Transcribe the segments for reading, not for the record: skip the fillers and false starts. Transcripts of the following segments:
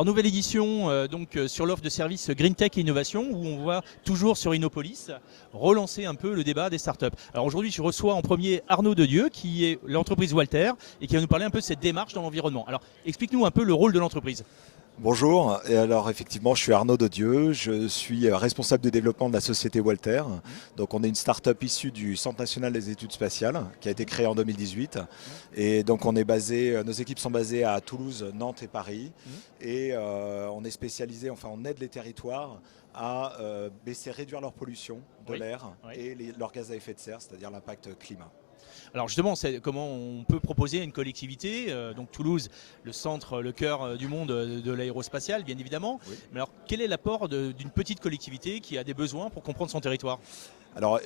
Alors nouvelle édition sur l'offre de services Green Tech et Innovation où on voit toujours sur Innopolis relancer un peu le débat des startups. Alors aujourd'hui je reçois en premier Arnaud Dedieu qui est l'entreprise Walter et qui va nous parler un peu de cette démarche dans l'environnement. Alors explique-nous un peu le rôle de l'entreprise. Bonjour, et alors effectivement je suis Arnaud Dedieu, je suis responsable de développement de la société Walter. Donc on est une start-up issue du Centre national des études spatiales qui a été créé en 2018. Et donc nos équipes sont basées à Toulouse, Nantes et Paris. Et on est spécialisé, on aide les territoires à réduire leur pollution de l'air et leurs gaz à effet de serre, c'est-à-dire l'impact climat. Alors justement, c'est comment on peut proposer à une collectivité, donc Toulouse, le centre, le cœur du monde de l'aérospatial, bien évidemment. Oui. Mais alors, quel est l'apport d'une petite collectivité qui a des besoins pour comprendre son territoire ? Alors,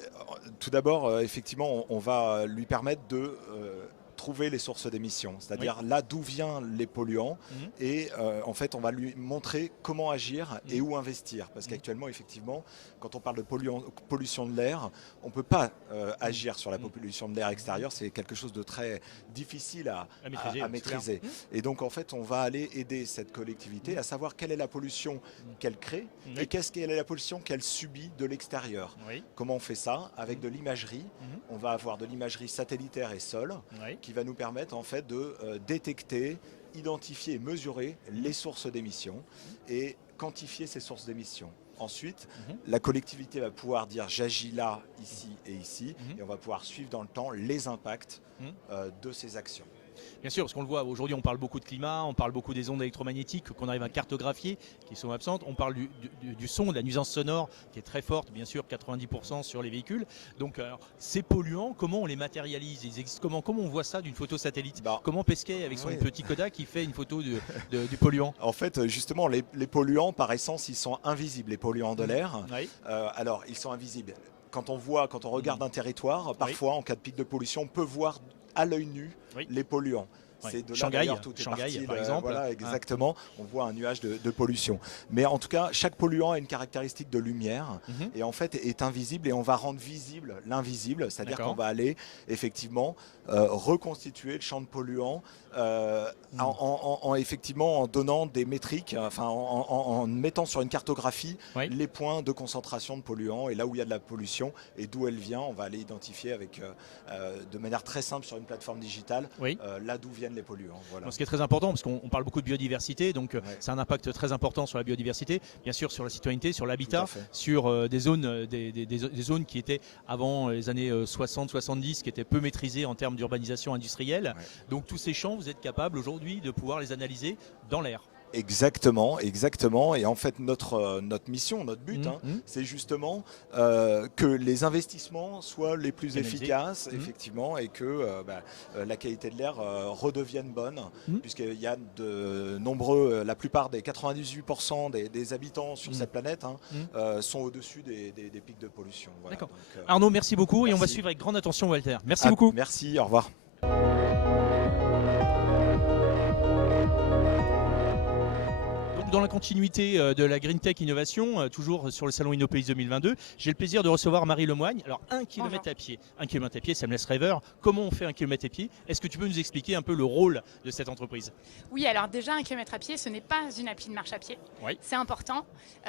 tout d'abord, effectivement, on va lui permettre de trouver les sources d'émissions, c'est-à-dire là d'où viennent les polluants et en fait on va lui montrer comment agir et où investir parce qu'actuellement effectivement quand on parle de pollution de l'air on ne peut pas agir sur la pollution de l'air extérieur, c'est quelque chose de très difficile à maîtriser. Et donc en fait on va aller aider cette collectivité à savoir quelle est la pollution qu'elle crée et quelle est la pollution qu'elle subit de l'extérieur. Comment on fait ça? Avec de l'imagerie, on va avoir de l'imagerie satellitaire et sol qui va nous permettre en fait de détecter, identifier et mesurer les sources d'émissions et quantifier ces sources d'émissions. Ensuite, la collectivité va pouvoir dire j'agis là, ici et ici et on va pouvoir suivre dans le temps les impacts de ces actions. Bien sûr, parce qu'on le voit, aujourd'hui on parle beaucoup de climat, on parle beaucoup des ondes électromagnétiques qu'on arrive à cartographier, qui sont absentes. On parle du son, de la nuisance sonore, qui est très forte, bien sûr, 90% sur les véhicules. Donc ces polluants, comment on les matérialise? Ils existent comment on voit ça d'une photo satellite? Comment Pesquet, avec son petit Kodak, qui fait une photo du polluant? En fait, justement, les polluants, par essence, ils sont invisibles, les polluants de l'air. Alors, ils sont invisibles. Quand on regarde un territoire, parfois, en cas de pic de pollution, on peut voir à l'œil nu les polluants. C'est de là d'ailleurs tout est parti, par exemple. Voilà, exactement. On voit un nuage de pollution. Mais en tout cas, chaque polluant a une caractéristique de lumière et en fait est invisible et on va rendre visible l'invisible, c'est-à-dire qu'on va aller effectivement reconstituer le champ de polluants en donnant des métriques, en mettant sur une cartographie les points de concentration de polluants et là où il y a de la pollution et d'où elle vient, on va aller identifier de manière très simple sur une plateforme digitale là d'où viennent les polluants. Voilà. Ce qui est très important, parce qu'on parle beaucoup de biodiversité, donc c'est un impact très important sur la biodiversité, bien sûr sur la citoyenneté, sur l'habitat, sur des zones qui étaient avant les années 60-70, qui étaient peu maîtrisées en termes d'urbanisation industrielle. Donc tous ces champs, vous êtes capable aujourd'hui de pouvoir les analyser dans l'air. Exactement. Et en fait, notre mission, notre but, c'est justement que les investissements soient les plus efficaces, effectivement, et que la qualité de l'air redevienne bonne, puisqu'il y a de nombreux, la plupart des 98% des habitants sur cette planète sont au-dessus des pics de pollution. Voilà. D'accord. Donc, Arnaud, merci beaucoup, et on va suivre avec grande attention Walter. Merci beaucoup. Merci, au revoir. Dans la continuité de la Green Tech Innovation, toujours sur le salon Innopolis 2022, j'ai le plaisir de recevoir Marie Lemoigne. Alors 1 km à pied. 1 km à pied, ça me laisse rêveur. Comment on fait 1 km à pied? Est-ce que tu peux nous expliquer un peu le rôle de cette entreprise? Oui, alors déjà 1 km à pied, ce n'est pas une appli de marche à pied. C'est important.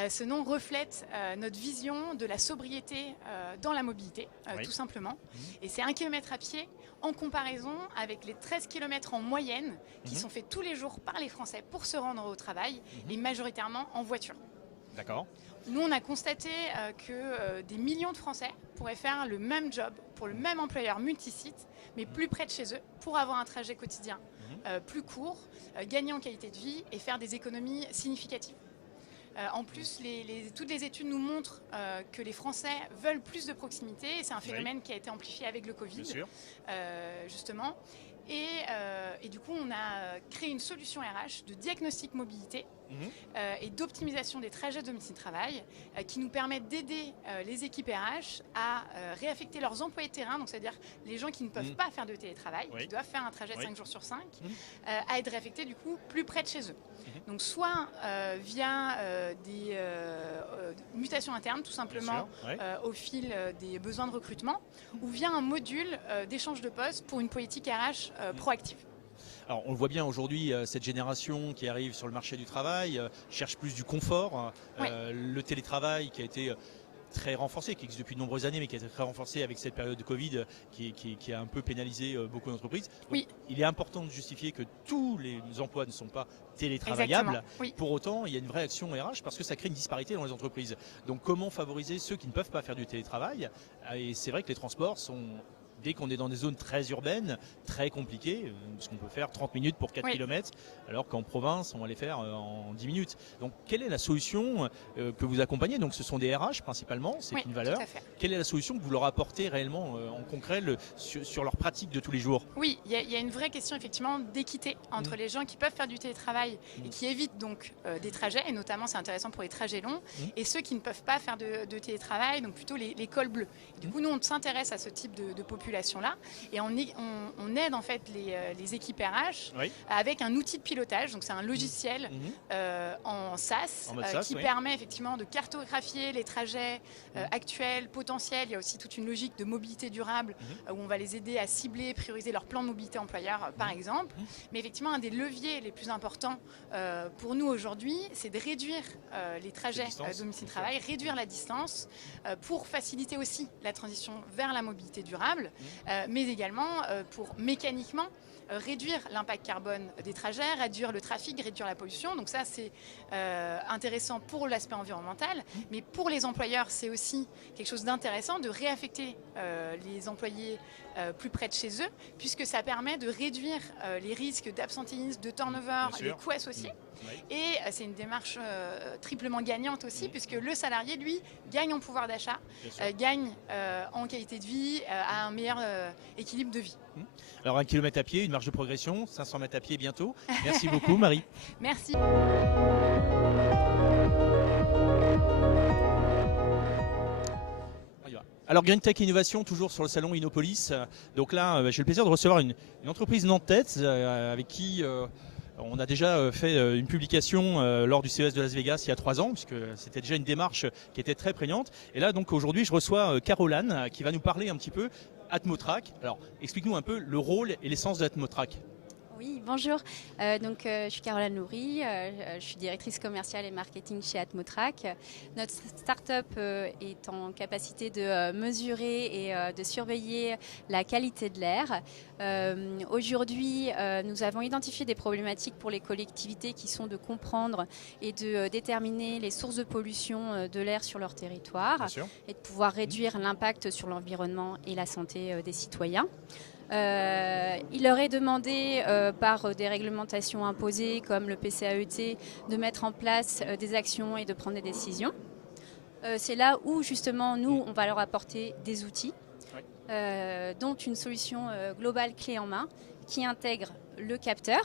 Ce nom reflète notre vision de la sobriété dans la mobilité, tout simplement. Et c'est 1 km à pied en comparaison avec les 13 km en moyenne qui sont faits tous les jours par les Français pour se rendre au travail et majoritairement en voiture. D'accord. Nous, on a constaté que des millions de Français pourraient faire le même job pour le même employeur multisite, mais plus près de chez eux, pour avoir un trajet quotidien plus court, gagner en qualité de vie et faire des économies significatives. En plus, toutes les études nous montrent que les Français veulent plus de proximité. Et c'est un phénomène qui a été amplifié avec le Covid, justement. Et du coup, on a créé une solution RH de diagnostic mobilité et d'optimisation des trajets domicile-travail qui nous permettent d'aider les équipes RH à réaffecter leurs employés de terrain, donc c'est-à-dire les gens qui ne peuvent pas faire de télétravail, qui doivent faire un trajet de 5 jours sur 5, à être réaffectés du coup plus près de chez eux. Donc soit via des mutations internes, tout simplement, au fil des besoins de recrutement, ou via un module d'échange de postes pour une politique RH proactive. Alors on le voit bien aujourd'hui, cette génération qui arrive sur le marché du travail cherche plus du confort. Oui. Le télétravail qui a été très renforcé, qui existe depuis de nombreuses années, mais qui a été très renforcé avec cette période de Covid qui a un peu pénalisé beaucoup d'entreprises. Oui. Il est important de justifier que tous les emplois ne sont pas télétravaillables. Oui. Pour autant, il y a une vraie action RH parce que ça crée une disparité dans les entreprises. Donc comment favoriser ceux qui ne peuvent pas faire du télétravail? Et c'est vrai que les transports sont... Dès qu'on est dans des zones très urbaines, très compliquées, parce qu'on peut faire 30 minutes pour 4 km, alors qu'en province, on va les faire en 10 minutes. Donc, quelle est la solution que vous accompagnez? Donc, ce sont des RH principalement, c'est une valeur. Tout à fait. Quelle est la solution que vous leur apportez réellement en concret sur leur pratique de tous les jours? Oui, il y a une vraie question effectivement d'équité entre les gens qui peuvent faire du télétravail et qui évitent donc des trajets, et notamment c'est intéressant pour les trajets longs, et ceux qui ne peuvent pas faire de télétravail, donc plutôt les cols bleus. Et du coup, nous, on s'intéresse à ce type de population là et on aide en fait les équipes RH avec un outil de pilotage, donc c'est un logiciel en SaaS, qui permet effectivement de cartographier les trajets actuels, potentiels. Il y a aussi toute une logique de mobilité durable où on va les aider à cibler, prioriser leur plan de mobilité employeur par exemple. Mais effectivement, un des leviers les plus importants pour nous aujourd'hui, c'est de réduire les trajets domicile-travail, réduire la distance pour faciliter aussi la transition vers la mobilité durable. Mais également pour mécaniquement réduire l'impact carbone des trajets, réduire le trafic, réduire la pollution. Donc ça, c'est intéressant pour l'aspect environnemental, mais pour les employeurs, c'est aussi quelque chose d'intéressant de réaffecter les employés plus près de chez eux, puisque ça permet de réduire les risques d'absentéisme, de turnover, les coûts associés. Et c'est une démarche triplement gagnante aussi, puisque le salarié, lui, gagne en pouvoir d'achat, gagne en qualité de vie, a un meilleur équilibre de vie. Alors 1 km à pied, une marge de progression, 500 mètres à pied bientôt. Merci beaucoup Marie. Merci. Alors Green Tech Innovation, toujours sur le salon Innopolis. Donc là, j'ai le plaisir de recevoir une entreprise nantaise avec qui on a déjà fait une publication lors du CES de Las Vegas il y a 3 ans, puisque c'était déjà une démarche qui était très prégnante. Et là, donc aujourd'hui, je reçois Caroline qui va nous parler un petit peu Atmotrack. Alors, explique-nous un peu le rôle et l'essence d'Atmotrack. Oui, bonjour. Je suis Caroline Loury, je suis directrice commerciale et marketing chez Atmotrack. Notre start-up est en capacité de mesurer et de surveiller la qualité de l'air. Aujourd'hui, nous avons identifié des problématiques pour les collectivités qui sont de comprendre et de déterminer les sources de pollution de l'air sur leur territoire et de pouvoir réduire l'impact sur l'environnement et la santé des citoyens. Il leur est demandé par des réglementations imposées comme le PCAET de mettre en place des actions et de prendre des décisions. C'est là où justement nous on va leur apporter des outils, dont une solution globale clé en main qui intègre le capteur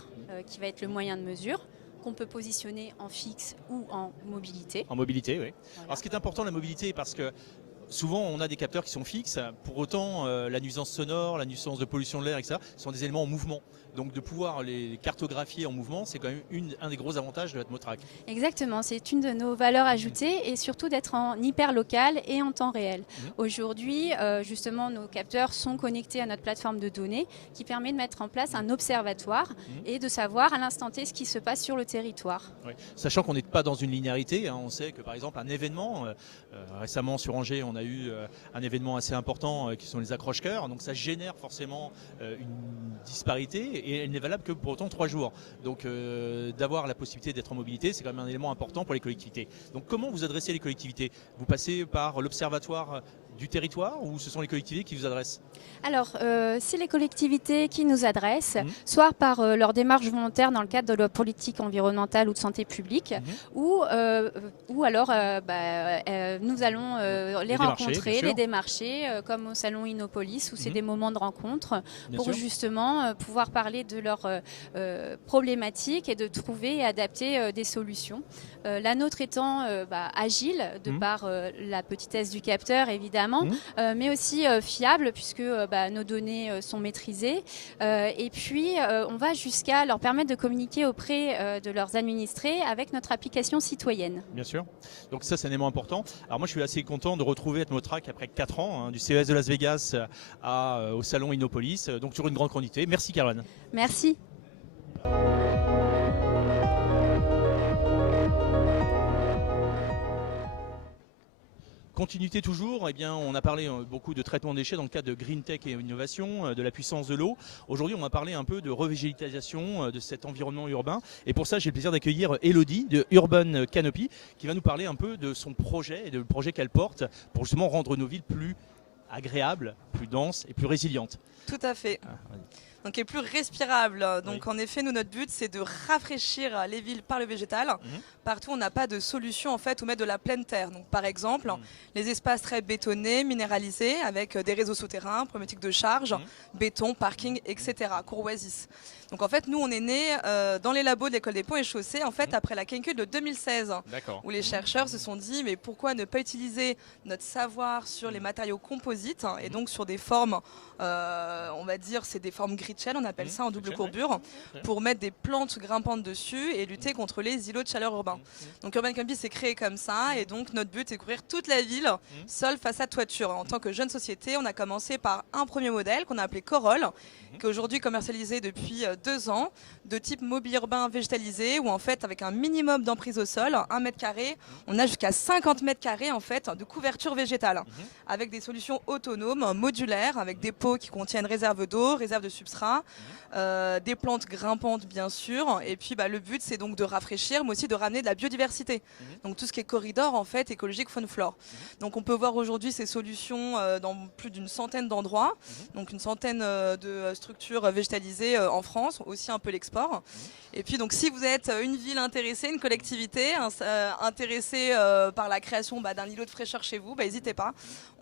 qui va être le moyen de mesure, qu'on peut positionner en fixe ou en mobilité. En mobilité, oui. Voilà. Alors ce qui est important la mobilité, parce que souvent, on a des capteurs qui sont fixes. Pour autant, la nuisance sonore, la nuisance de pollution de l'air, etc., sont des éléments en mouvement. Donc, de pouvoir les cartographier en mouvement, c'est quand même un des gros avantages de l'Atmotrack. Exactement, c'est une de nos valeurs ajoutées et surtout d'être en hyper local et en temps réel. Aujourd'hui, justement, nos capteurs sont connectés à notre plateforme de données qui permet de mettre en place un observatoire et de savoir à l'instant T ce qui se passe sur le territoire. Oui. Sachant qu'on n'est pas dans une linéarité, hein, on sait que par exemple un événement, récemment sur Angers, on a eu un événement assez important qui sont les accroche-cœurs, donc ça génère forcément une disparité et elle n'est valable que pour autant 3 jours. Donc d'avoir la possibilité d'être en mobilité, c'est quand même un élément important pour les collectivités. Donc comment vous adressez les collectivités? Vous passez par l'observatoire du territoire ou ce sont les collectivités qui vous adressent? Alors, c'est les collectivités qui nous adressent, soit par leur démarche volontaire dans le cadre de leur politique environnementale ou de santé publique, ou alors nous allons les rencontrer, les démarcher, comme au salon Innopolis, où c'est des moments de rencontre pour justement pouvoir parler de leurs problématiques et de trouver et adapter des solutions. La nôtre étant agile, de par la petitesse du capteur évidemment, mais aussi fiable puisque nos données sont maîtrisées. Et puis on va jusqu'à leur permettre de communiquer auprès de leurs administrés avec notre application citoyenne. Bien sûr. Donc ça c'est un élément important. Alors moi je suis assez content de retrouver Atmotrack après 4 ans, du CES de Las Vegas au salon Innopolis, donc sur une grande quantité. Merci Caroline. Merci. Continuité toujours, eh bien, on a parlé beaucoup de traitement de déchets dans le cadre de Green Tech et innovation, de la puissance de l'eau. Aujourd'hui, on va parler un peu de revégétalisation de cet environnement urbain. Et pour ça, j'ai le plaisir d'accueillir Elodie de Urban Canopy qui va nous parler un peu de son projet et de le projet qu'elle porte pour justement rendre nos villes plus agréables, plus denses et plus résilientes. Tout à fait. Ah, Donc et plus respirable. Donc Oui. en effet, nous, notre but, c'est de rafraîchir les villes par le végétal. Partout, on n'a pas de solution en fait où mettre de la pleine terre. Donc par exemple, les espaces très bétonnés, minéralisés, avec des réseaux souterrains, problématiques de charge, béton, parking, etc. Courvoisis. Donc en fait, nous, on est nés dans les labos de l'école des ponts et chaussées, en fait, après la canicule de 2016, où les chercheurs se sont dit, mais pourquoi ne pas utiliser notre savoir sur les matériaux composites et donc sur des formes, on va dire, c'est des formes grid-shell, on appelle ça en double courbure, pour mettre des plantes grimpantes dessus et lutter contre les îlots de chaleur urbains. Donc Urban Canopy s'est créé comme ça, et donc notre but est de couvrir toute la ville, seule façade toiture. En tant que jeune société, on a commencé par un premier modèle qu'on a appelé Corolle, qui est aujourd'hui commercialisé depuis 2 ans, de type mobilier urbain végétalisé, où en fait, avec un minimum d'emprise au sol, 1 mètre carré, on a jusqu'à 50 mètres carrés en fait, de couverture végétale, avec des solutions autonomes, modulaires, avec des pots qui contiennent réserve d'eau, réserve de substrat, des plantes grimpantes bien sûr, et puis le but c'est donc de rafraîchir, mais aussi de ramener de la biodiversité. Donc tout ce qui est corridor en fait, écologique, faune flore. Donc on peut voir aujourd'hui ces solutions dans plus d'une centaine d'endroits, donc une centaine de structures végétalisées en France, aussi un peu l'export. Et puis donc si vous êtes une ville intéressée, une collectivité intéressée par la création d'un îlot de fraîcheur chez vous, n'hésitez pas.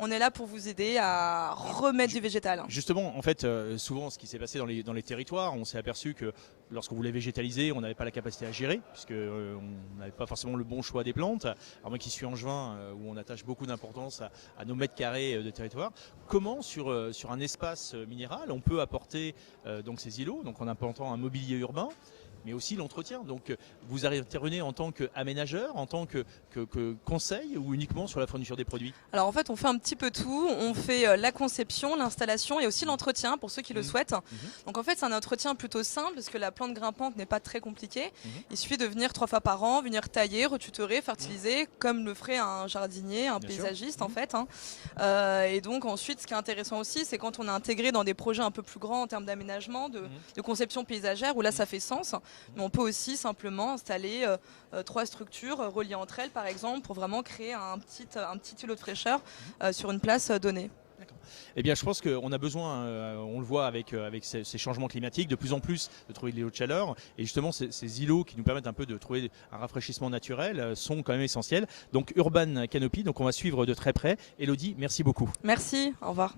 On est là pour vous aider à remettre du végétal. Justement, en fait, souvent, ce qui s'est passé dans les territoires, on s'est aperçu que lorsqu'on voulait végétaliser, on n'avait pas la capacité à gérer, puisqu'on n'avait pas forcément le bon choix des plantes. Alors moi qui suis angevin, où on attache beaucoup d'importance à nos mètres carrés de territoire, comment sur un espace minéral, on peut apporter donc ces îlots, donc en implantant un mobilier urbain, mais aussi l'entretien. Donc vous intervenez en tant qu'aménageur, en tant que conseil, ou uniquement sur la fourniture des produits? Alors en fait on fait un petit peu tout, on fait la conception, l'installation et aussi l'entretien pour ceux qui le souhaitent. Donc en fait c'est un entretien plutôt simple parce que la plante grimpante n'est pas très compliquée. Il suffit de venir 3 fois par an, venir tailler, retutorer, fertiliser comme le ferait un jardinier, un paysagiste en fait. Et donc ensuite ce qui est intéressant aussi c'est quand on est intégré dans des projets un peu plus grands en termes d'aménagement, de conception paysagère où là ça fait sens. Mais on peut aussi simplement installer 3 structures reliées entre elles par exemple pour vraiment créer un petit îlot de fraîcheur sur une place donnée. Eh bien, je pense qu'on a besoin, on le voit avec ces changements climatiques, de plus en plus de trouver de l'îlot de chaleur. Et justement, ces îlots qui nous permettent un peu de trouver un rafraîchissement naturel sont quand même essentiels. Donc, Urban Canopy, donc on va suivre de très près. Elodie, merci beaucoup. Merci, au revoir.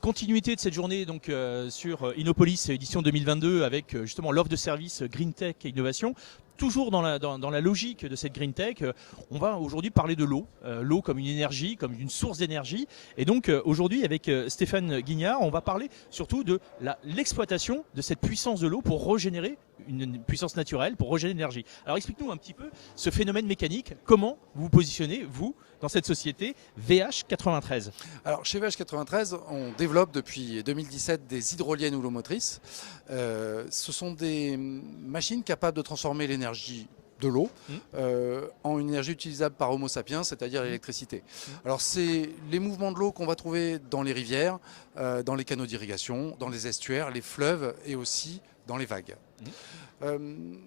Continuité de cette journée donc sur Innopolis édition 2022 avec justement l'offre de service Green Tech et Innovation. Toujours dans la logique de cette Green Tech, on va aujourd'hui parler de l'eau, l'eau comme une énergie, comme une source d'énergie. Et donc aujourd'hui avec Stéphane Guignard, on va parler surtout de l'exploitation de cette puissance de l'eau pour régénérer une puissance naturelle, pour régénérer l'énergie. Alors explique-nous un petit peu ce phénomène mécanique, comment vous vous positionnez, vous, dans cette société VH93. Alors chez VH93, on développe depuis 2017 des hydroliennes houlomotrices. Ce sont des machines capables de transformer l'énergie de l'eau en une énergie utilisable par Homo sapiens, c'est-à-dire l'électricité. Alors c'est les mouvements de l'eau qu'on va trouver dans les rivières, dans les canaux d'irrigation, dans les estuaires, les fleuves et aussi dans les vagues.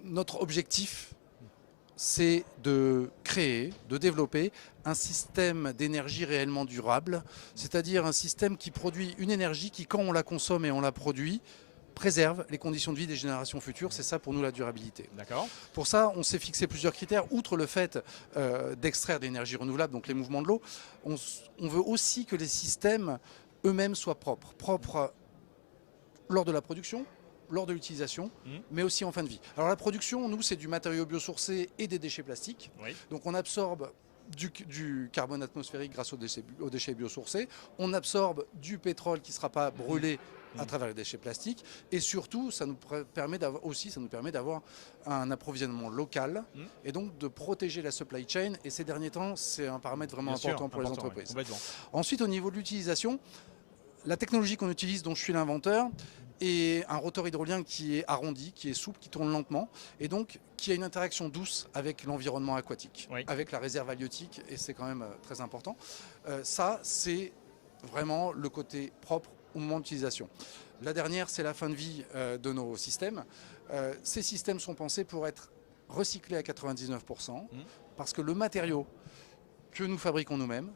Notre objectif, c'est de créer, de développer un système d'énergie réellement durable, c'est-à-dire un système qui produit une énergie qui, quand on la consomme et on la produit, préserve les conditions de vie des générations futures. C'est ça pour nous la durabilité. D'accord. Pour ça, on s'est fixé plusieurs critères. Outre le fait d'extraire de l'énergie renouvelable, donc les mouvements de l'eau, on veut aussi que les systèmes eux-mêmes soient propres. Propres lors de la production, lors de l'utilisation, mais aussi en fin de vie. Alors la production, nous, c'est du matériau biosourcé et des déchets plastiques. Oui. Donc on absorbe du carbone atmosphérique grâce aux déchets biosourcés. On absorbe du pétrole qui ne sera pas brûlé à travers les déchets plastiques. Et surtout, ça nous permet d'avoir un approvisionnement local et donc de protéger la supply chain. Et ces derniers temps, c'est un paramètre vraiment important pour les entreprises. Ouais, Ensuite, au niveau de l'utilisation, la technologie qu'on utilise, dont je suis l'inventeur, est un rotor hydrolien qui est arrondi, qui est souple, qui tourne lentement et donc qui a une interaction douce avec l'environnement aquatique, avec la réserve halieutique, et c'est quand même très important. Ça, c'est vraiment le côté propre au moment d'utilisation. La dernière, c'est la fin de vie de nos systèmes. Ces systèmes sont pensés pour être recyclés à 99% parce que le matériau que nous fabriquons nous-mêmes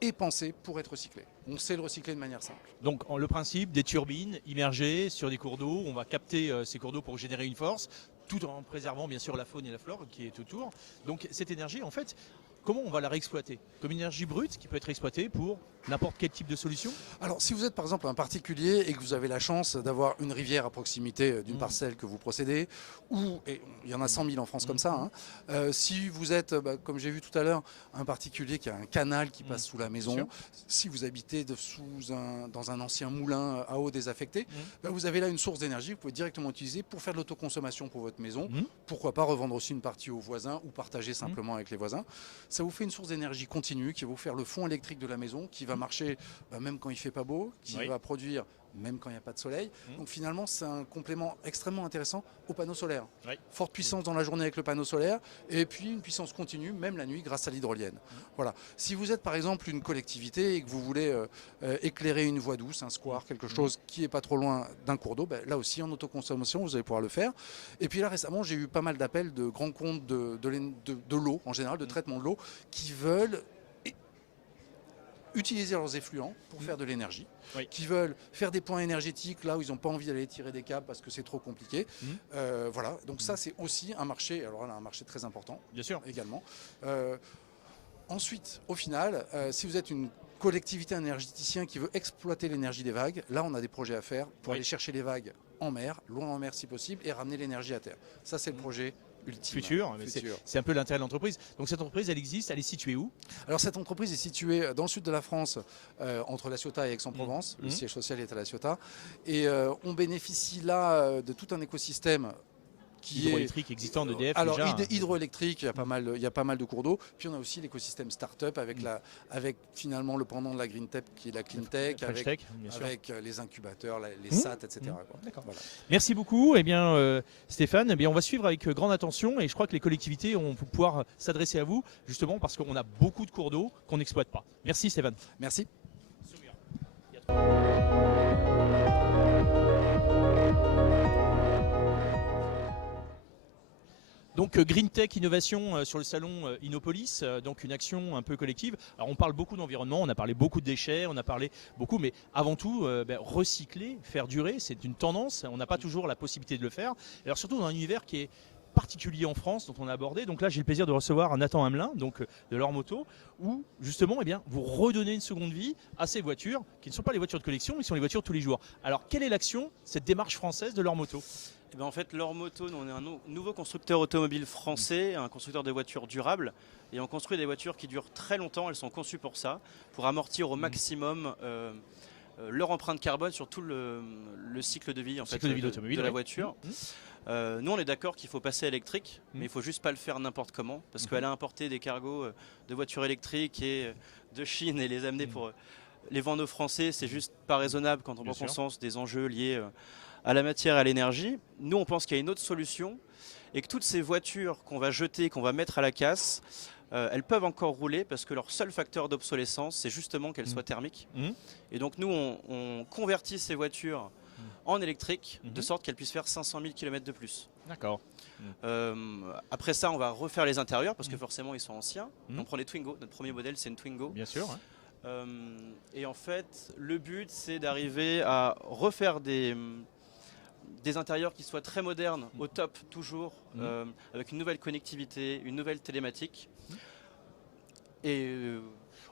est pensé pour être recyclé. On sait le recycler de manière simple. Donc le principe des turbines immergées sur des cours d'eau, on va capter ces cours d'eau pour générer une force, tout en préservant bien sûr la faune et la flore qui est autour. Donc cette énergie, en fait, comment on va la réexploiter? Comme une énergie brute qui peut être exploitée pour n'importe quel type de solution? Alors si vous êtes par exemple un particulier et que vous avez la chance d'avoir une rivière à proximité d'une parcelle que vous possédez, ou et il y en a 100 000 en France comme ça, si vous êtes, comme j'ai vu tout à l'heure, un particulier qui a un canal qui passe sous la maison, si vous habitez dans un ancien moulin à eau désaffecté, vous avez là une source d'énergie que vous pouvez directement utiliser pour faire de l'autoconsommation pour votre maison. Pourquoi pas revendre aussi une partie aux voisins ou partager simplement avec les voisins. Ça vous fait une source d'énergie continue qui va vous faire le fond électrique de la maison, qui va marcher même quand il ne fait pas beau, qui va produire même quand il n'y a pas de soleil. Donc finalement, c'est un complément extrêmement intéressant au panneau solaire. Forte puissance dans la journée avec le panneau solaire et puis une puissance continue, même la nuit, grâce à l'hydrolienne. Voilà. Si vous êtes par exemple une collectivité et que vous voulez éclairer une voie douce, un square, quelque chose qui n'est pas trop loin d'un cours d'eau, là aussi en autoconsommation, vous allez pouvoir le faire. Et puis là récemment, j'ai eu pas mal d'appels de grands comptes de l'eau, en général, de traitement de l'eau, qui veulent utiliser leurs effluents pour faire de l'énergie, qui veulent faire des points énergétiques là où ils n'ont pas envie d'aller tirer des câbles parce que c'est trop compliqué. Voilà, donc ça c'est aussi un marché, alors là un marché très important, bien sûr, également. Ensuite, au final, si vous êtes une collectivité, un énergéticien qui veut exploiter l'énergie des vagues, là on a des projets à faire pour aller chercher les vagues en mer, loin en mer si possible, et ramener l'énergie à terre. Ça c'est le projet futur. C'est un peu l'intérêt de l'entreprise. Donc cette entreprise, elle existe, elle est située où? Alors cette entreprise est située dans le sud de la France, entre La Ciotat et Aix-en-Provence. Le siège social est à La Ciotat. Et on bénéficie là de tout un écosystème hydroélectrique existant d'EDF. Alors hydroélectrique, il y a pas mal de cours d'eau. Puis on a aussi l'écosystème start-up avec finalement le pendant de la Green Tech qui est la Clean Tech, avec les incubateurs, les SAT, etc. Voilà. Merci beaucoup. Eh bien, Stéphane, on va suivre avec grande attention et je crois que les collectivités vont pouvoir s'adresser à vous justement parce qu'on a beaucoup de cours d'eau qu'on n'exploite pas. Merci Stéphane. Merci. Donc Green Tech Innovation sur le salon Innopolis, donc une action un peu collective. Alors on parle beaucoup d'environnement, on a parlé beaucoup de déchets, on a parlé beaucoup, mais avant tout recycler, faire durer, c'est une tendance, on n'a pas toujours la possibilité de le faire. Alors surtout dans un univers qui est particulier en France, dont on a abordé. Donc là j'ai le plaisir de recevoir Nathan Hamelin, donc de Lormoto, où justement vous redonnez une seconde vie à ces voitures, qui ne sont pas les voitures de collection, mais qui sont les voitures de tous les jours. Alors quelle est l'action, cette démarche française de Lormoto? En fait, Lormoto, on est un nouveau constructeur automobile français, un constructeur de voitures durables. Et on construit des voitures qui durent très longtemps, elles sont conçues pour ça, pour amortir au maximum leur empreinte carbone sur tout le cycle de vie, en fait, de la voiture. Nous, on est d'accord qu'il faut passer à électrique, mais il ne faut juste pas le faire n'importe comment, parce qu'elle a importé des cargos de voitures électriques et de Chine et les amener pour les vendre aux Français, c'est juste pas raisonnable quand on prend conscience des enjeux liés à la matière et à l'énergie. Nous, on pense qu'il y a une autre solution et que toutes ces voitures qu'on va jeter, qu'on va mettre à la casse, elles peuvent encore rouler parce que leur seul facteur d'obsolescence, c'est justement qu'elles soient thermiques. Et donc nous, on convertit ces voitures en électrique de sorte qu'elles puissent faire 500 000 km de plus. D'accord. Après ça, on va refaire les intérieurs parce que forcément, ils sont anciens. On prend les Twingo. Notre premier modèle, c'est une Twingo. Bien sûr. Et en fait, le but, c'est d'arriver à refaire des intérieurs qui soient très modernes, au top toujours, avec une nouvelle connectivité, une nouvelle télématique. Et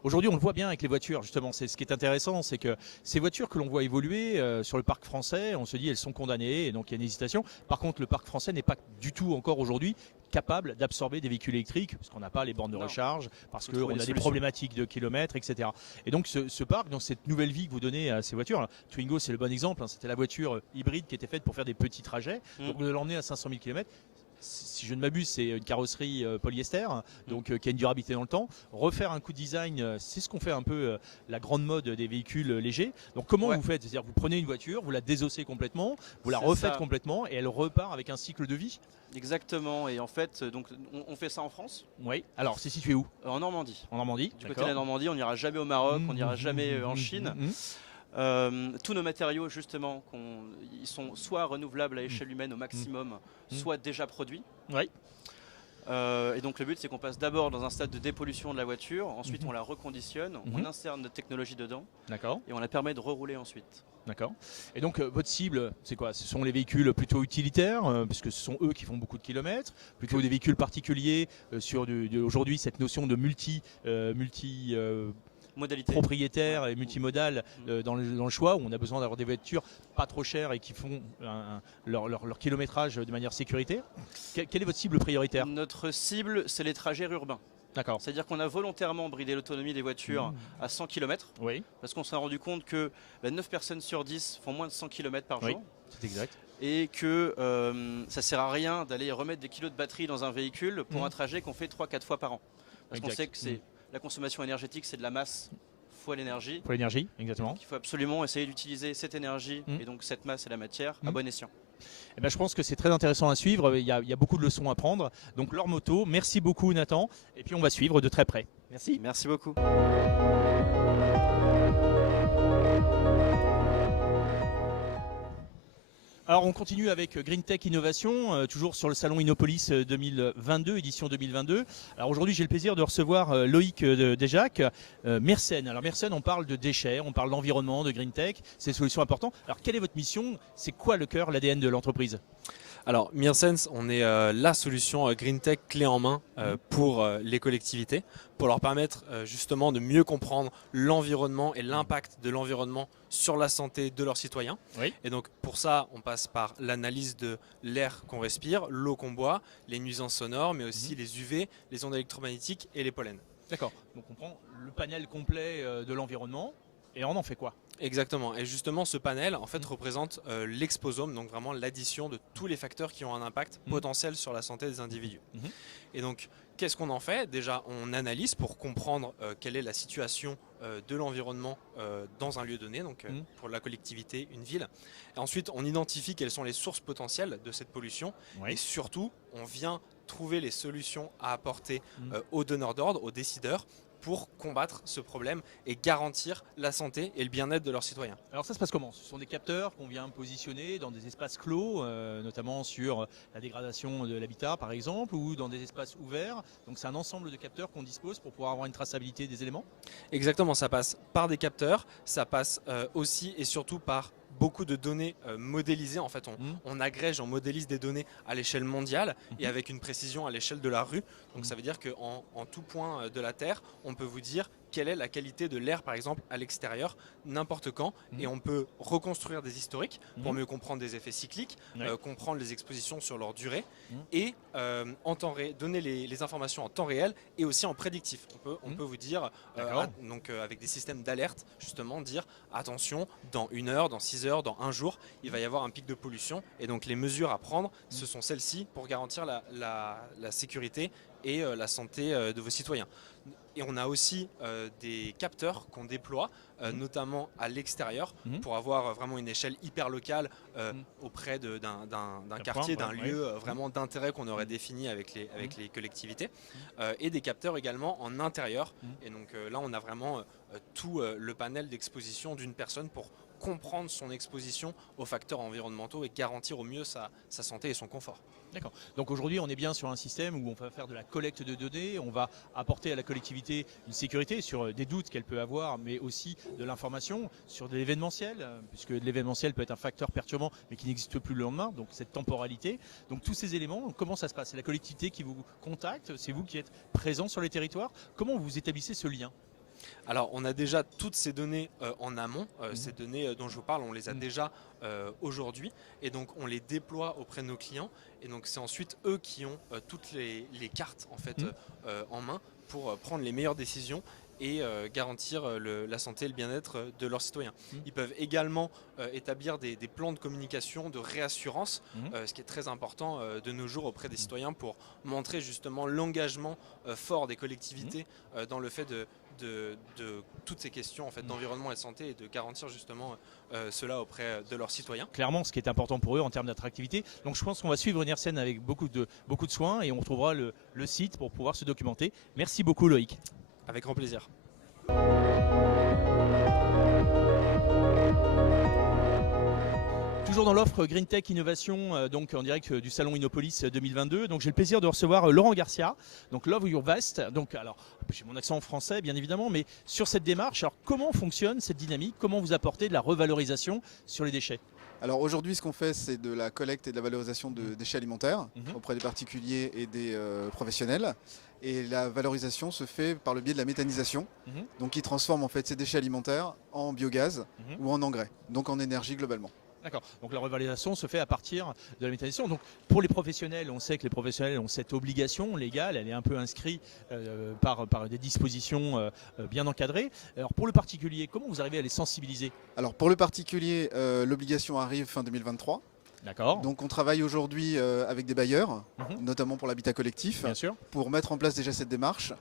aujourd'hui, on le voit bien avec les voitures, justement. C'est ce qui est intéressant, c'est que ces voitures que l'on voit évoluer sur le parc français, on se dit elles sont condamnées, et donc il y a une hésitation. Par contre, le parc français n'est pas du tout encore aujourd'hui capable d'absorber des véhicules électriques, parce qu'on n'a pas les bornes de recharge, parce qu'on a des solutions. problématiques de kilomètres, etc. Et donc ce parc, dans cette nouvelle vie que vous donnez à ces voitures, alors, Twingo c'est le bon exemple, hein, c'était la voiture hybride qui était faite pour faire des petits trajets, donc de l'emmener à 500 000 km. Si je ne m'abuse, c'est une carrosserie polyester, donc qui a une durabilité dans le temps. Refaire un coup de design, c'est ce qu'on fait un peu la grande mode des véhicules légers. Donc comment vous faites? C'est-à-dire vous prenez une voiture, vous la désossez complètement, vous la refaites complètement et elle repart avec un cycle de vie? Exactement, et en fait, donc, on fait ça en France. Oui. Alors c'est situé où? En Normandie. En Normandie. Du côté de la Normandie, on n'ira jamais au Maroc, on n'ira jamais en Chine. Tous nos matériaux, justement, ils sont soit renouvelables à échelle humaine au maximum, soit déjà produits. Oui. Et donc le but, c'est qu'on passe d'abord dans un stade de dépollution de la voiture, ensuite on la reconditionne, on insère notre technologie dedans, et on la permet de rerouler ensuite. D'accord. Et donc votre cible, c'est quoi? Ce sont les véhicules plutôt utilitaires, puisque ce sont eux qui font beaucoup de kilomètres, plutôt des véhicules particuliers sur aujourd'hui cette notion de multi modalité propriétaire et multimodal dans le choix, où on a besoin d'avoir des voitures pas trop chères et qui font leur kilométrage de manière sécuritaire. Quelle est votre cible prioritaire? Notre cible, c'est les trajets urbains. D'accord. C'est-à-dire qu'on a volontairement bridé l'autonomie des voitures à 100 km, parce qu'on s'est rendu compte que 9 personnes sur 10 font moins de 100 km par jour. C'est exact. Et que ça sert à rien d'aller remettre des kilos de batterie dans un véhicule pour un trajet qu'on fait 3-4 fois par an. Parce qu'on sait que la consommation énergétique, c'est de la masse fois l'énergie. Pour l'énergie, exactement. Donc, il faut absolument essayer d'utiliser cette énergie et donc cette masse et la matière à bon escient. Eh ben, je pense que c'est très intéressant à suivre. Il y a beaucoup de leçons à prendre. Donc L'Or Moto, merci beaucoup Nathan. Et puis on va suivre de très près. Merci. Merci beaucoup. Alors on continue avec Green Tech Innovation, toujours sur le salon Innopolis 2022, édition 2022. Alors aujourd'hui j'ai le plaisir de recevoir Loïc Desjacques, Mersen. Alors Mersen, on parle de déchets, on parle d'environnement, de Green Tech, c'est des solutions importantes. Alors quelle est votre mission? C'est quoi le cœur, l'ADN de l'entreprise? Alors Mearsense, on est la solution Green Tech clé en main pour les collectivités, pour leur permettre justement de mieux comprendre l'environnement et l'impact de l'environnement sur la santé de leurs citoyens. Et donc pour ça, on passe par l'analyse de l'air qu'on respire, l'eau qu'on boit, les nuisances sonores, mais aussi les UV, les ondes électromagnétiques et les pollens. D'accord, donc on prend le panel complet de l'environnement et on en fait quoi? Exactement, et justement ce panel en fait représente l'exposome, donc vraiment l'addition de tous les facteurs qui ont un impact potentiel sur la santé des individus. Et donc qu'est-ce qu'on en fait? Déjà on analyse pour comprendre quelle est la situation de l'environnement dans un lieu donné, donc pour la collectivité, une ville. Et ensuite on identifie quelles sont les sources potentielles de cette pollution et surtout on vient trouver les solutions à apporter aux donneurs d'ordre, aux décideurs, pour combattre ce problème et garantir la santé et le bien-être de leurs citoyens. Alors ça se passe comment? Ce sont des capteurs qu'on vient positionner dans des espaces clos, notamment sur la dégradation de l'habitat par exemple, ou dans des espaces ouverts. Donc c'est un ensemble de capteurs qu'on dispose pour pouvoir avoir une traçabilité des éléments? Exactement, ça passe par des capteurs, ça passe aussi et surtout par beaucoup de données modélisées. En fait, on agrège, on modélise des données à l'échelle mondiale et avec une précision à l'échelle de la rue. Donc ça veut dire qu'en tout point de la Terre, on peut vous dire quelle est la qualité de l'air par exemple à l'extérieur n'importe quand et on peut reconstruire des historiques pour mieux comprendre des effets cycliques, comprendre les expositions sur leur durée et donner les informations en temps réel et aussi en prédictif. On peut vous dire avec des systèmes d'alerte justement dire attention, dans 1 heure, dans 6 heures, dans 1 jour il va y avoir un pic de pollution et donc les mesures à prendre ce sont celles-ci pour garantir la sécurité et la santé de vos citoyens. Et on a aussi des capteurs qu'on déploie, notamment à l'extérieur, pour avoir vraiment une échelle hyper locale auprès d'un quartier, d'un lieu vraiment d'intérêt qu'on aurait défini avec les collectivités. Et des capteurs également en intérieur. Et donc là, on a vraiment tout le panel d'exposition d'une personne pour comprendre son exposition aux facteurs environnementaux et garantir au mieux sa santé et son confort. D'accord. Donc aujourd'hui, on est bien sur un système où on va faire de la collecte de données, on va apporter à la collectivité une sécurité sur des doutes qu'elle peut avoir, mais aussi de l'information sur de l'événementiel, puisque l'événementiel peut être un facteur perturbant, mais qui n'existe plus le lendemain, donc cette temporalité. Donc tous ces éléments, comment ça se passe? C'est la collectivité qui vous contacte, c'est vous qui êtes présent sur les territoires. Comment vous établissez ce lien? Alors, on a déjà toutes ces données en amont. Ces données dont je vous parle, on les a déjà aujourd'hui. Et donc, on les déploie auprès de nos clients. Et donc, c'est ensuite eux qui ont toutes les cartes en fait, en main pour prendre les meilleures décisions et garantir la santé et le bien-être de leurs citoyens. Ils peuvent également établir des plans de communication, de réassurance, ce qui est très important de nos jours auprès des citoyens pour montrer justement l'engagement fort des collectivités dans le fait de toutes ces questions en fait, d'environnement et de santé et de garantir justement cela auprès de leurs citoyens. Clairement, ce qui est important pour eux en termes d'attractivité. Donc je pense qu'on va suivre Nielsen avec beaucoup de soin et on retrouvera le site pour pouvoir se documenter. Merci beaucoup Loïc. Avec grand plaisir. Toujours dans l'offre Green Tech Innovation, donc en direct du salon Innopolis 2022. Donc j'ai le plaisir de recevoir Laurent Garcia, donc Love Your Waste. Donc alors j'ai mon accent français bien évidemment, mais sur cette démarche, alors comment fonctionne cette dynamique? Comment vous apportez de la revalorisation sur les déchets? Alors aujourd'hui, ce qu'on fait, c'est de la collecte et de la valorisation de déchets alimentaires auprès des particuliers et des professionnels. Et la valorisation se fait par le biais de la méthanisation, donc qui transforme en fait ces déchets alimentaires en biogaz ou en engrais, donc en énergie globalement. D'accord, donc la revalorisation se fait à partir de la méthanisation. Donc pour les professionnels, on sait que les professionnels ont cette obligation légale, elle est un peu inscrite par des dispositions bien encadrées. Alors pour le particulier, comment vous arrivez à les sensibiliser? Alors pour le particulier, l'obligation arrive fin 2023. D'accord. Donc on travaille aujourd'hui avec des bailleurs, notamment pour l'habitat collectif, bien sûr, pour mettre en place déjà cette démarche,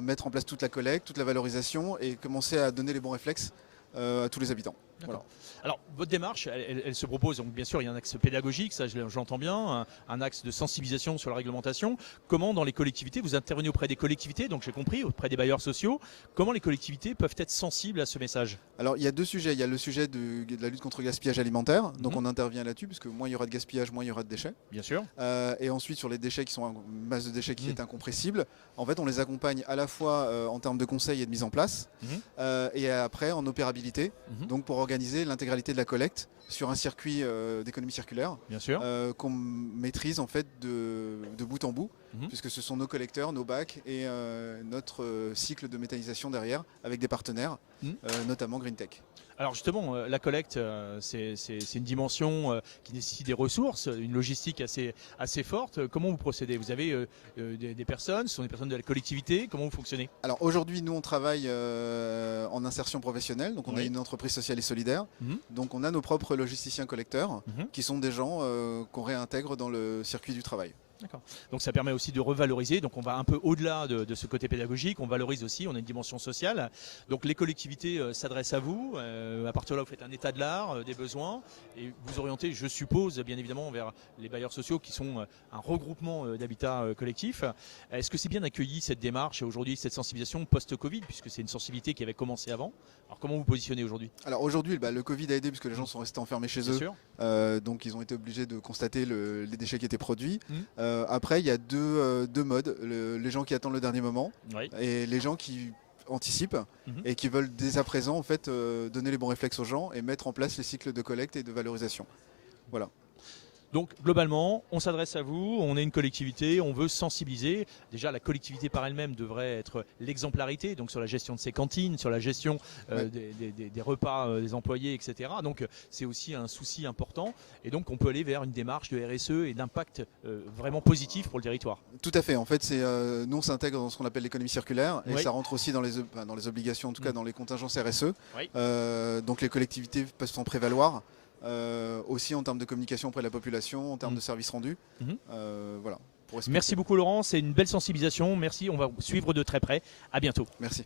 mettre en place toute la collecte, toute la valorisation et commencer à donner les bons réflexes à tous les habitants. Voilà. Alors votre démarche, elle se propose, donc bien sûr il y a un axe pédagogique, ça j'entends bien, un axe de sensibilisation sur la réglementation. Comment dans les collectivités, vous intervenez auprès des collectivités, donc j'ai compris, auprès des bailleurs sociaux, comment les collectivités peuvent être sensibles à ce message? Alors il y a deux sujets, il y a le sujet de la lutte contre le gaspillage alimentaire, donc on intervient là-dessus, puisque moins il y aura de gaspillage, moins il y aura de déchets. Bien sûr. Et ensuite sur les déchets qui sont une masse de déchets qui est incompressible, en fait on les accompagne à la fois en termes de conseils et de mise en place, et après en opérabilité, donc pour organiser l'intégralité de la collecte sur un circuit d'économie circulaire, bien sûr, qu'on maîtrise en fait de bout en bout, puisque ce sont nos collecteurs, nos bacs et notre cycle de méthanisation derrière avec des partenaires, notamment Green Tech. Alors justement, la collecte, c'est une dimension qui nécessite des ressources, une logistique assez forte. Comment vous procédez? Vous avez des personnes, ce sont des personnes de la collectivité, comment vous fonctionnez? Alors aujourd'hui, nous on travaille en insertion professionnelle, donc on a une entreprise sociale et solidaire, donc on a nos propres logisticiens collecteurs, qui sont des gens qu'on réintègre dans le circuit du travail. D'accord. Donc ça permet aussi de revaloriser, donc on va un peu au-delà de ce côté pédagogique, on valorise aussi, on a une dimension sociale. Donc les collectivités s'adressent à vous, à partir de là vous faites un état de l'art, des besoins, et vous orientez, je suppose, bien évidemment vers les bailleurs sociaux qui sont un regroupement d'habitats collectifs. Est-ce que c'est bien accueilli cette démarche et aujourd'hui cette sensibilisation post-Covid, puisque c'est une sensibilité qui avait commencé avant? Alors comment vous positionnez aujourd'hui? Alors aujourd'hui, le Covid a aidé puisque les gens sont restés enfermés chez eux, donc ils ont été obligés de constater les déchets qui étaient produits. Après, il y a deux modes, les gens qui attendent le dernier moment et les gens qui anticipent et qui veulent dès à présent en fait, donner les bons réflexes aux gens et mettre en place les cycles de collecte et de valorisation. Voilà. Donc globalement, on s'adresse à vous, on est une collectivité, on veut sensibiliser. Déjà, la collectivité par elle-même devrait être l'exemplarité, donc sur la gestion de ses cantines, sur la gestion des repas des employés, etc. Donc c'est aussi un souci important. Et donc on peut aller vers une démarche de RSE et d'impact vraiment positif pour le territoire. Tout à fait. En fait, nous on s'intègre dans ce qu'on appelle l'économie circulaire et ça rentre aussi dans les obligations, en tout cas dans les contingences RSE. Donc les collectivités peuvent s'en prévaloir. Aussi en termes de communication auprès de la population, en termes de services rendus. Voilà, merci beaucoup Laurent, c'est une belle sensibilisation. Merci, on va suivre de très près. À bientôt. Merci.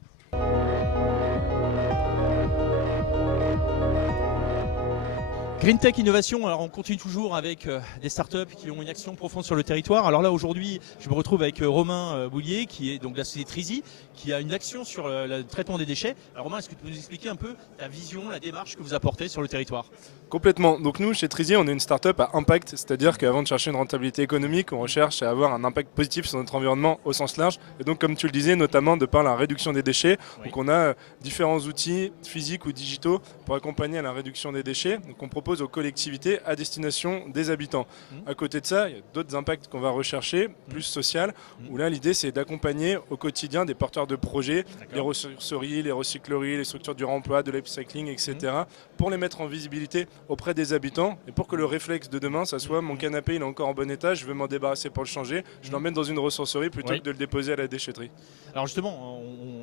Green Tech Innovation, alors on continue toujours avec des startups qui ont une action profonde sur le territoire. Alors là aujourd'hui, je me retrouve avec Romain Boulier qui est donc de la société Trizy, qui a une action sur le traitement des déchets. Alors Romain, est-ce que tu peux nous expliquer un peu ta vision, la démarche que vous apportez sur le territoire? Complètement. Donc nous, chez Trizy, on est une start-up à impact, c'est-à-dire qu'avant de chercher une rentabilité économique, on recherche à avoir un impact positif sur notre environnement au sens large. Et donc, comme tu le disais, notamment de par la réduction des déchets. Donc on a différents outils physiques ou digitaux pour accompagner à la réduction des déchets. Donc on propose aux collectivités à destination des habitants. À côté de ça, il y a d'autres impacts qu'on va rechercher, plus social, où là l'idée c'est d'accompagner au quotidien des porteurs porteurs de projets, les ressourceries, les recycleries, les structures du remploi, de l'upcycling, etc. pour les mettre en visibilité auprès des habitants et pour que le réflexe de demain, ça soit mon canapé il est encore en bon état, je veux m'en débarrasser pour le changer, je l'emmène dans une ressourcerie plutôt que de le déposer à la déchetterie. Alors justement,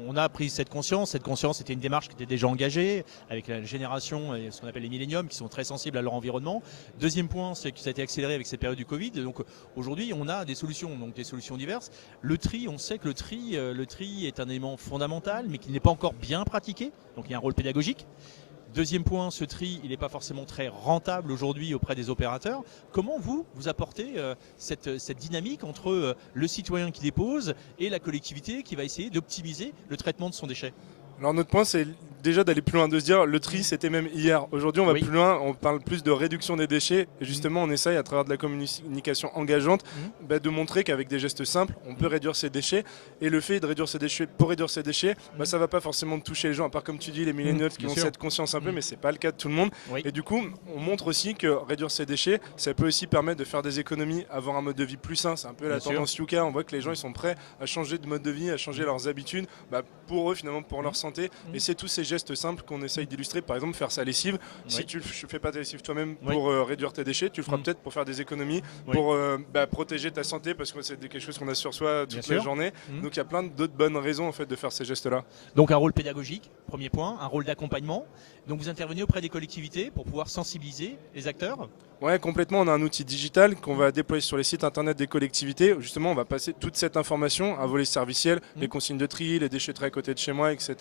on a pris cette conscience. Cette conscience était une démarche qui était déjà engagée avec la génération et ce qu'on appelle les milléniums qui sont très sensibles à leur environnement. Deuxième point, c'est que ça a été accéléré avec cette période du Covid. Donc aujourd'hui, on a des solutions, donc des solutions diverses. Le tri, on sait que le tri est un élément fondamental, mais qu'il n'est pas encore bien pratiqué. Donc il y a un rôle pédagogique. Deuxième point, ce tri, il n'est pas forcément très rentable aujourd'hui auprès des opérateurs. Comment vous apportez cette dynamique entre le citoyen qui dépose et la collectivité qui va essayer d'optimiser le traitement de son déchet? Alors notre point, c'est déjà d'aller plus loin, de se dire le tri c'était même hier. Aujourd'hui on va plus loin, on parle plus de réduction des déchets et justement on essaye à travers de la communication engageante de montrer qu'avec des gestes simples on peut réduire ses déchets et le fait de réduire ses déchets pour réduire ses déchets, ça va pas forcément toucher les gens, à part comme tu dis les millennials qui ont cette conscience un peu, mais c'est pas le cas de tout le monde. Et du coup on montre aussi que réduire ses déchets ça peut aussi permettre de faire des économies, avoir un mode de vie plus sain. C'est un peu la tendance Yuka, on voit que les gens ils sont prêts à changer de mode de vie, à changer leurs habitudes pour eux finalement, pour leur santé. Et c'est tous ces gestes simples qu'on essaye d'illustrer. Par exemple, faire sa lessive. Si tu ne fais pas ta lessive toi-même pour réduire tes déchets, tu le feras peut-être pour faire des économies, pour protéger ta santé, parce que c'est quelque chose qu'on a sur soi toute la journée. Donc il y a plein d'autres bonnes raisons en fait, de faire ces gestes-là. Donc un rôle pédagogique, premier point, un rôle d'accompagnement. Donc vous intervenez auprès des collectivités pour pouvoir sensibiliser les acteurs? Ouais, complètement. On a un outil digital qu'on va déployer sur les sites internet des collectivités. Justement, on va passer toute cette information, un volet serviciel, les consignes de tri, les déchetteries à côté de chez moi, etc.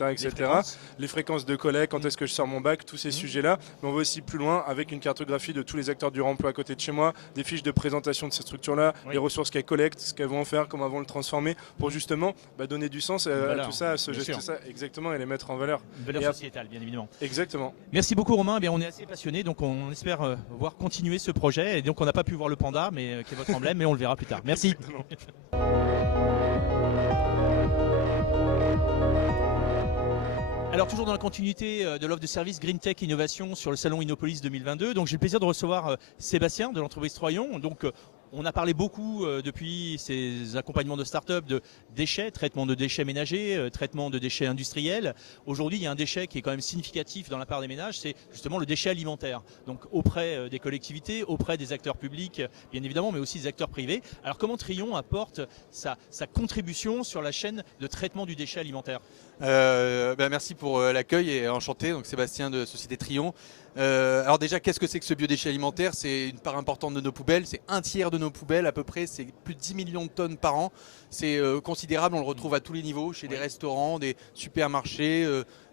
Les fréquences de collecte, quand est-ce que je sors mon bac, tous ces sujets-là. Mais on va aussi plus loin avec une cartographie de tous les acteurs du remploi à côté de chez moi, des fiches de présentation de ces structures-là, les ressources qu'elles collectent, ce qu'elles vont en faire, comment elles vont le transformer, pour justement donner du sens à tout ça, à ce geste-là, exactement, et les mettre en valeur. Une valeur sociétale, bien évidemment. Exactement. Merci beaucoup Romain. On est assez passionnés, donc on espère voir continuer ce projet. Et donc on n'a pas pu voir le panda, mais qui est votre emblème, mais on le verra plus tard. Merci. Alors toujours dans la continuité de l'offre de service Green Tech Innovation sur le salon Innopolis 2022, donc j'ai le plaisir de recevoir Sébastien de l'entreprise Troyon. Donc on a parlé beaucoup depuis ces accompagnements de start-up de déchets, traitement de déchets ménagers, traitement de déchets industriels. Aujourd'hui, il y a un déchet qui est quand même significatif dans la part des ménages, c'est justement le déchet alimentaire. Donc auprès des collectivités, auprès des acteurs publics, bien évidemment, mais aussi des acteurs privés. Alors comment Trion apporte sa contribution sur la chaîne de traitement du déchet alimentaire? Merci pour l'accueil et enchanté, donc Sébastien de Société Trion. Alors déjà, qu'est-ce que c'est que ce biodéchet alimentaire? C'est une part importante de nos poubelles, c'est un tiers de nos poubelles à peu près, c'est plus de 10 millions de tonnes par an. C'est considérable, on le retrouve à tous les niveaux, chez des restaurants, des supermarchés,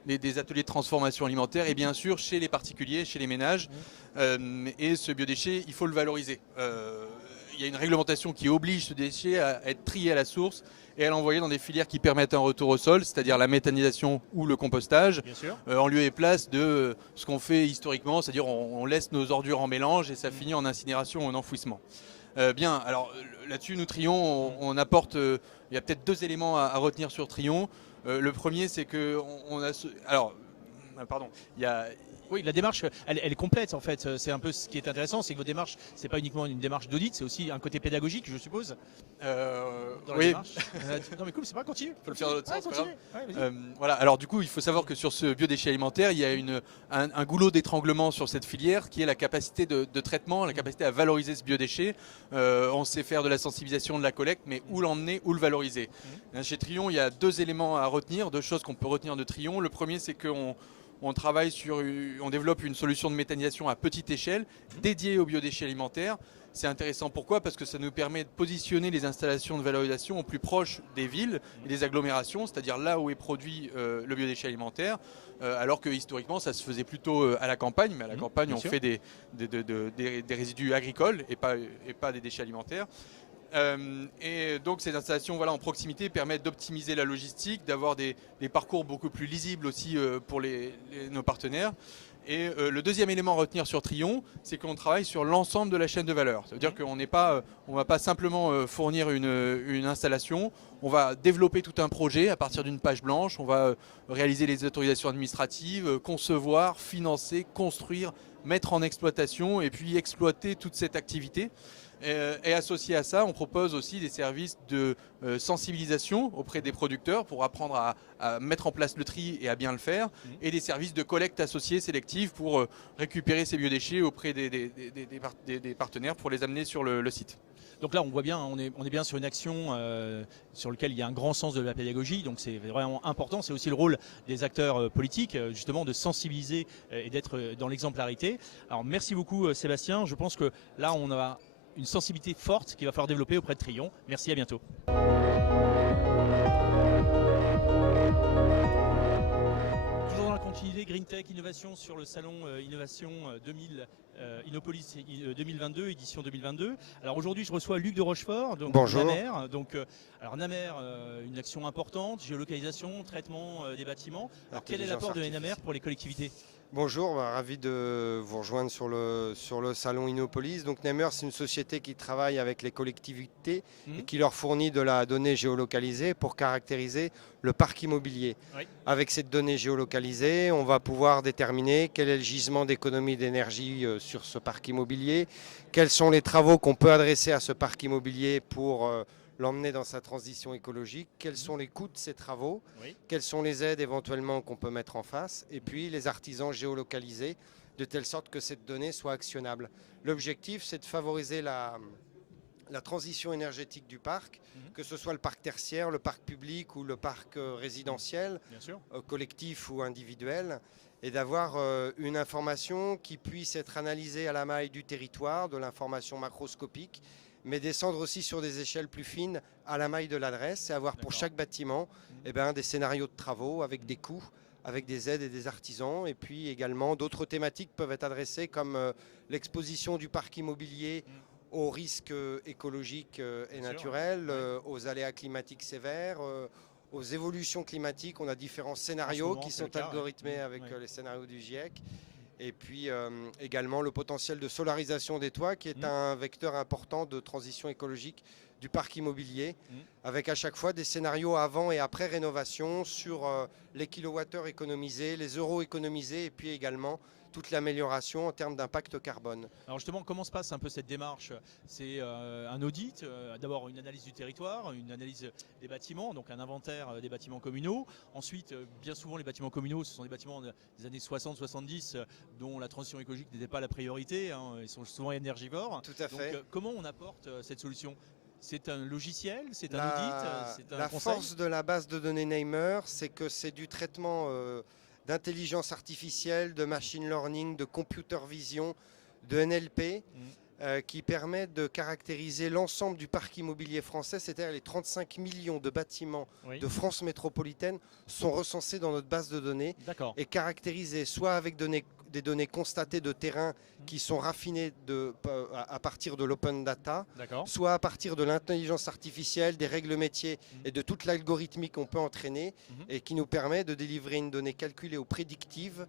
des ateliers de transformation alimentaire et bien sûr chez les particuliers, chez les ménages. Et ce biodéchet, il faut le valoriser. Il y a une réglementation qui oblige ce déchet à être trié à la source et à l'envoyer dans des filières qui permettent un retour au sol, c'est-à-dire la méthanisation ou le compostage, en lieu et place de ce qu'on fait historiquement, c'est-à-dire on laisse nos ordures en mélange et ça finit en incinération ou en enfouissement. Bien, alors là-dessus, nous, Trion, on apporte, il y a peut-être deux éléments à retenir sur Trion. Le premier, c'est que Oui, la démarche, elle est complète en fait. C'est un peu ce qui est intéressant, c'est que votre démarche, c'est pas uniquement une démarche d'audit, c'est aussi un côté pédagogique, je suppose. Oui. Non mais cool, c'est pas continue. Faut le faire dans l'autre sens, continue. Voilà. Alors du coup, il faut savoir que sur ce biodéchet alimentaire, il y a un goulot d'étranglement sur cette filière qui est la capacité de traitement, la capacité à valoriser ce biodéchet. On sait faire de la sensibilisation, de la collecte, mais où l'emmener, où le valoriser. Chez Trion, il y a deux éléments à retenir, deux choses qu'on peut retenir de Trion. Le premier, c'est qu'on on développe une solution de méthanisation à petite échelle dédiée aux biodéchets alimentaires. C'est intéressant, pourquoi? Parce que ça nous permet de positionner les installations de valorisation au plus proche des villes et des agglomérations, c'est-à-dire là où est produit le biodéchet alimentaire, alors que historiquement ça se faisait plutôt à la campagne, mais à la campagne on fait des résidus agricoles et pas des déchets alimentaires. Et donc ces installations en proximité permettent d'optimiser la logistique, d'avoir des parcours beaucoup plus lisibles aussi pour nos partenaires. Et le deuxième élément à retenir sur Trion, c'est qu'on travaille sur l'ensemble de la chaîne de valeur. Ça veut dire qu'on ne va pas simplement fournir une installation, on va développer tout un projet à partir d'une page blanche, on va réaliser les autorisations administratives, concevoir, financer, construire, mettre en exploitation et puis exploiter toute cette activité. Et associé à ça, on propose aussi des services de sensibilisation auprès des producteurs pour apprendre à mettre en place le tri et à bien le faire, et des services de collecte associés sélectifs pour récupérer ces biodéchets auprès des partenaires pour les amener sur le site. Donc là, on voit bien, on est bien sur une action sur laquelle il y a un grand sens de la pédagogie, donc c'est vraiment important. C'est aussi le rôle des acteurs politiques, justement, de sensibiliser et d'être dans l'exemplarité. Alors merci beaucoup Sébastien, je pense que là, on a une sensibilité forte qu'il va falloir développer auprès de Trion. Merci, à bientôt. Toujours dans la continuité, Green Tech Innovation sur le salon Innovation 2000. Innopolis 2022, édition 2022. Alors aujourd'hui, je reçois Luc de Rochefort, donc bonjour. NAMER. Donc, alors NAMER, une action importante, géolocalisation, traitement des bâtiments. Alors quel est l'apport de NAMER pour les collectivités ? Bonjour, ravi de vous rejoindre sur le salon Innopolis. Donc NAMER, c'est une société qui travaille avec les collectivités et qui leur fournit de la donnée géolocalisée pour caractériser le parc immobilier. Oui. Avec cette donnée géolocalisée, on va pouvoir déterminer quel est le gisement d'économie d'énergie sur ce parc immobilier, quels sont les travaux qu'on peut adresser à ce parc immobilier pour l'emmener dans sa transition écologique, quels sont les coûts de ces travaux, oui. Quelles sont les aides éventuellement qu'on peut mettre en face, et puis les artisans géolocalisés, de telle sorte que cette donnée soit actionnable. L'objectif, c'est de favoriser la transition énergétique du parc, que ce soit le parc tertiaire, le parc public ou le parc résidentiel, collectif ou individuel, et d'avoir une information qui puisse être analysée à la maille du territoire, de l'information macroscopique, mais descendre aussi sur des échelles plus fines à la maille de l'adresse et avoir pour chaque bâtiment des scénarios de travaux avec des coûts, avec des aides et des artisans. Et puis également d'autres thématiques peuvent être adressées comme l'exposition du parc immobilier aux risques écologiques et naturels, aux aléas climatiques sévères, aux évolutions climatiques. On a différents scénarios qui sont algorithmés avec les scénarios du GIEC. Et puis également le potentiel de solarisation des toits qui est un vecteur important de transition écologique du parc immobilier, avec à chaque fois des scénarios avant et après rénovation sur les kilowattheures économisés, les euros économisés et puis également toute l'amélioration en termes d'impact carbone. Alors justement, comment se passe un peu cette démarche ? C'est un audit, d'abord une analyse du territoire, une analyse des bâtiments, donc un inventaire des bâtiments communaux. Ensuite, bien souvent, les bâtiments communaux, ce sont des bâtiments des années 60-70 dont la transition écologique n'était pas la priorité, ils sont souvent énergivores. Tout à fait. Donc comment on apporte cette solution ? C'est un logiciel, c'est un audit, c'est un conseil ? La force de la base de données NAMER, c'est que c'est du traitement d'intelligence artificielle, de machine learning, de computer vision, de NLP, qui permet de caractériser l'ensemble du parc immobilier français, c'est-à-dire les 35 millions de bâtiments de France métropolitaine sont recensés dans notre base de données et caractérisés soit avec des données constatées de terrain qui sont raffinées à partir de l'open data, soit à partir de l'intelligence artificielle, des règles métiers et de toute l'algorithmique qu'on peut entraîner et qui nous permet de délivrer une donnée calculée ou prédictive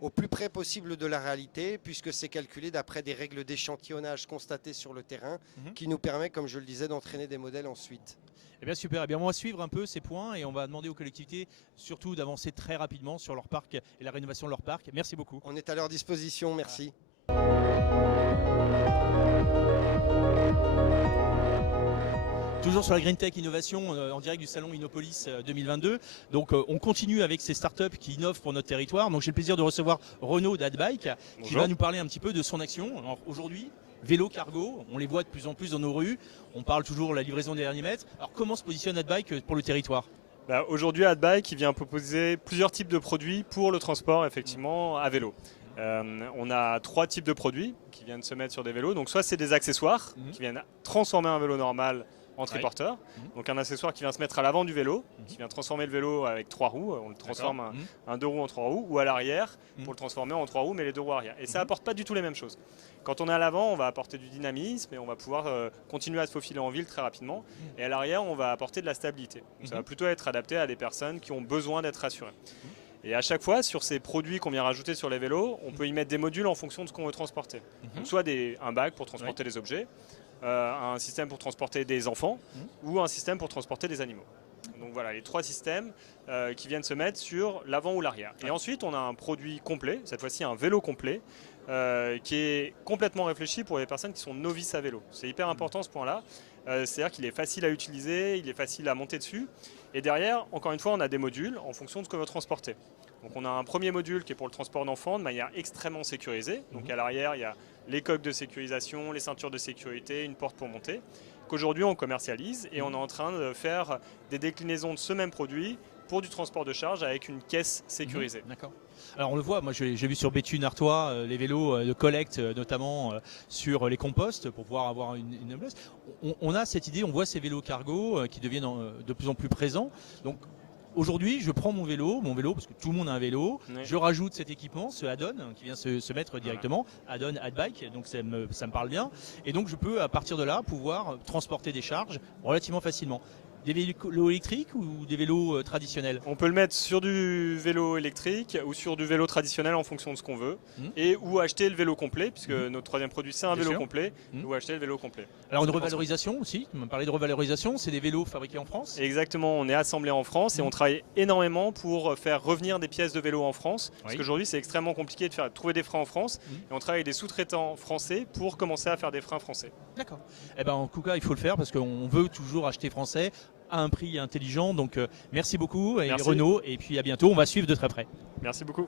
au plus près possible de la réalité, puisque c'est calculé d'après des règles d'échantillonnage constatées sur le terrain qui nous permet, comme je le disais, d'entraîner des modèles ensuite. Eh bien super, eh bien on va suivre un peu ces points et on va demander aux collectivités surtout d'avancer très rapidement sur leur parc et la rénovation de leur parc. Merci beaucoup. On est à leur disposition, merci. Toujours sur la Green Tech Innovation en direct du salon Innopolis 2022. Donc on continue avec ces startups qui innovent pour notre territoire. Donc j'ai le plaisir de recevoir Renaud d'Adbike qui va nous parler un petit peu de son action. Alors aujourd'hui, vélo cargo, on les voit de plus en plus dans nos rues. On parle toujours de la livraison des derniers mètres. Alors comment se positionne Adbike pour le territoire ? Aujourd'hui, Adbike vient proposer plusieurs types de produits pour le transport effectivement à vélo. On a 3 types de produits qui viennent se mettre sur des vélos. Donc soit c'est des accessoires qui viennent transformer un vélo normal en triporteur. Donc un accessoire qui vient se mettre à l'avant du vélo, qui vient transformer le vélo avec 3 roues. On le transforme un 2 roues en 3 roues, ou à l'arrière pour le transformer en 3 roues mais les 2 roues arrière. Et ça apporte pas du tout les mêmes choses. Quand on est à l'avant, on va apporter du dynamisme et on va pouvoir continuer à se faufiler en ville très rapidement. Et à l'arrière, on va apporter de la stabilité. Donc ça va plutôt être adapté à des personnes qui ont besoin d'être rassurées. Et à chaque fois, sur ces produits qu'on vient rajouter sur les vélos, on peut y mettre des modules en fonction de ce qu'on veut transporter. Donc soit un bac pour transporter les objets, un système pour transporter des enfants ou un système pour transporter des animaux. Donc voilà, les 3 systèmes qui viennent se mettre sur l'avant ou l'arrière. Et ensuite, on a un produit complet, cette fois-ci un vélo complet, qui est complètement réfléchi pour les personnes qui sont novices à vélo. C'est hyper important ce point-là. C'est-à-dire qu'il est facile à utiliser, il est facile à monter dessus. Et derrière, encore une fois, on a des modules en fonction de ce que vous transportez. Donc on a un premier module qui est pour le transport d'enfants de manière extrêmement sécurisée. Donc à l'arrière, il y a les coques de sécurisation, les ceintures de sécurité, une porte pour monter, qu'aujourd'hui on commercialise et on est en train de faire des déclinaisons de ce même produit pour du transport de charge avec une caisse sécurisée. D'accord. Alors on le voit, moi j'ai vu sur Béthune Artois les vélos de collecte, notamment sur les composts pour pouvoir avoir une place. On a cette idée, on voit ces vélos cargo qui deviennent de plus en plus présents. Donc aujourd'hui, je prends mon vélo, parce que tout le monde a un vélo, je rajoute cet équipement, ce add-on qui vient se mettre directement, add-on, add-bike, donc ça me parle bien. Et donc je peux à partir de là pouvoir transporter des charges relativement facilement. Des vélos électriques ou des vélos traditionnels? On peut le mettre sur du vélo électrique ou sur du vélo traditionnel en fonction de ce qu'on veut. Et ou acheter le vélo complet, puisque notre troisième produit c'est un vélo complet, ou acheter le vélo complet. Alors une revalorisation aussi, tu m'as parlé de revalorisation, c'est des vélos fabriqués en France? Exactement, on est assemblé en France et on travaille énormément pour faire revenir des pièces de vélo en France. Parce qu'aujourd'hui c'est extrêmement compliqué de trouver des freins en France. Et on travaille avec des sous-traitants français pour commencer à faire des freins français. D'accord. Eh ben, en tout cas il faut le faire parce qu'on veut toujours acheter français à un prix intelligent. Donc merci beaucoup et Renaud, et puis à bientôt, on va suivre de très près. Merci beaucoup.